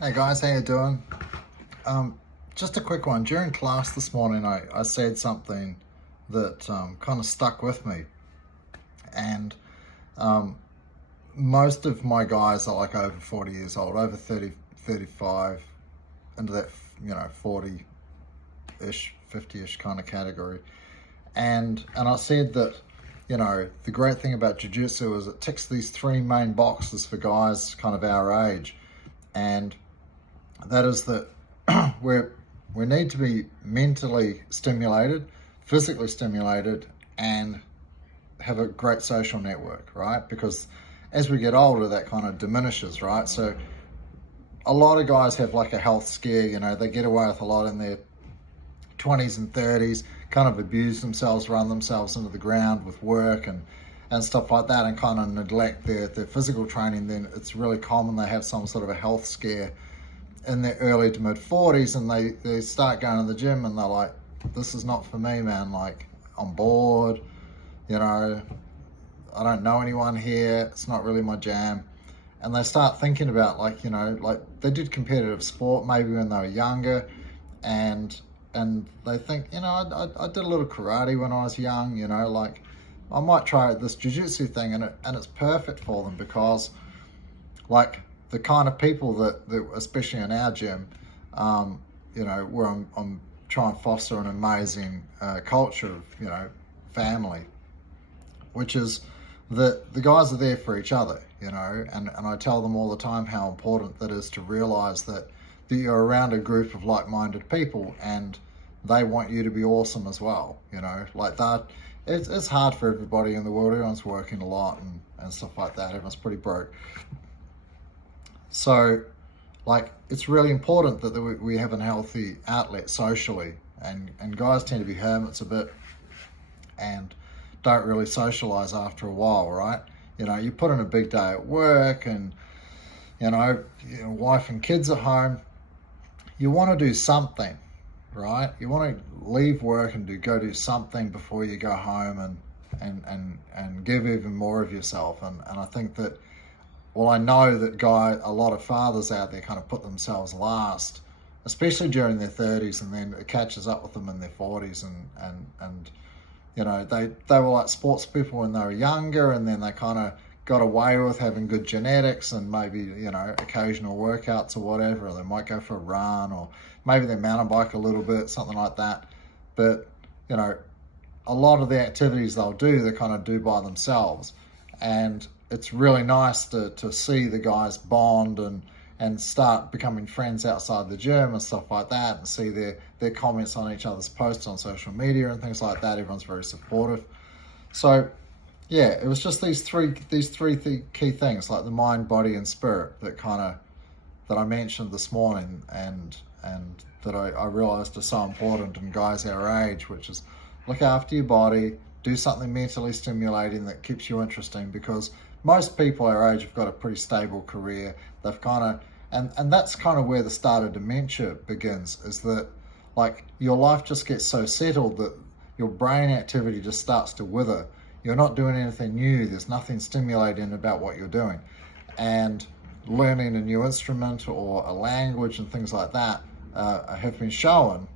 Hey guys, how you doing? Just a quick one. During class this morning, I said something that kind of stuck with me, and most of my guys are like over 40 years old, over 30, 35, into that 40-ish, 50-ish kind of category, and I said that the great thing about jiu-jitsu is it ticks these three main boxes for guys kind of our age, and that is that we need to be mentally stimulated, physically stimulated, and have a great social network, right? Because as we get older, that kind of diminishes, right? So a lot of guys have like a health scare, they get away with a lot in their 20s and 30s, kind of abuse themselves, run themselves into the ground with work and stuff like that, and kind of neglect their physical training. Then it's really common they have some sort of a health scare in their early to mid 40s, and they start going to the gym and they're like, this is not for me, man. Like, I'm bored, I don't know anyone here, it's not really my jam. And they start thinking about like they did competitive sport maybe when they were younger, and they think, I did a little karate when I was young, like I might try this jiu-jitsu thing, and it's perfect for them because like the kind of people that especially in our gym, where I'm trying to foster an amazing culture of, family, which is that the guys are there for each other, and I tell them all the time how important that is to realize that you're around a group of like-minded people and they want you to be awesome as well, like that. It's hard for everybody in the world. Everyone's working a lot and stuff like that. Everyone's pretty broke. So, like, it's really important that we have a healthy outlet socially, and guys tend to be hermits a bit and don't really socialize after a while, right? You put in a big day at work and, wife and kids at home, you want to do something, right? You want to leave work and go do something before you go home and give even more of yourself. And I think that, well, I know that a lot of fathers out there kind of put themselves last, especially during their 30s, and then it catches up with them in their 40s, and they were like sports people when they were younger, and then they kind of got away with having good genetics and maybe, occasional workouts or whatever, or they might go for a run, or maybe they mountain bike a little bit, something like that. But, a lot of the activities they'll do, they kind of do by themselves. And it's really nice to see the guys bond and start becoming friends outside the gym and stuff like that, and see their comments on each other's posts on social media and things like that. Everyone's very supportive. So yeah, it was just these three key things, like the mind, body, and spirit, that I mentioned this morning, and that I realized are so important in guys our age, which is look after your body, do something mentally stimulating that keeps you interesting, because most people our age have got a pretty stable career. They've and that's kind of where the start of dementia begins, is that like your life just gets so settled that your brain activity just starts to wither. You're not doing anything new. There's nothing stimulating about what you're doing. And learning a new instrument or a language and things like that have been shown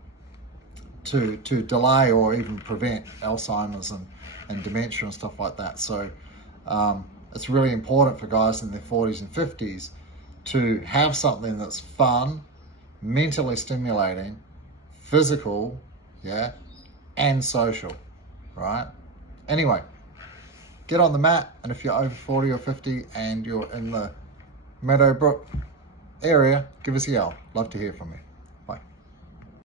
to delay or even prevent Alzheimer's and dementia and stuff like that. So it's really important for guys in their 40s and 50s to have something that's fun, mentally stimulating, physical, and social, right? Anyway, get on the mat, and if you're over 40 or 50 and you're in the Meadowbrook area, give us a yell. Love to hear from you.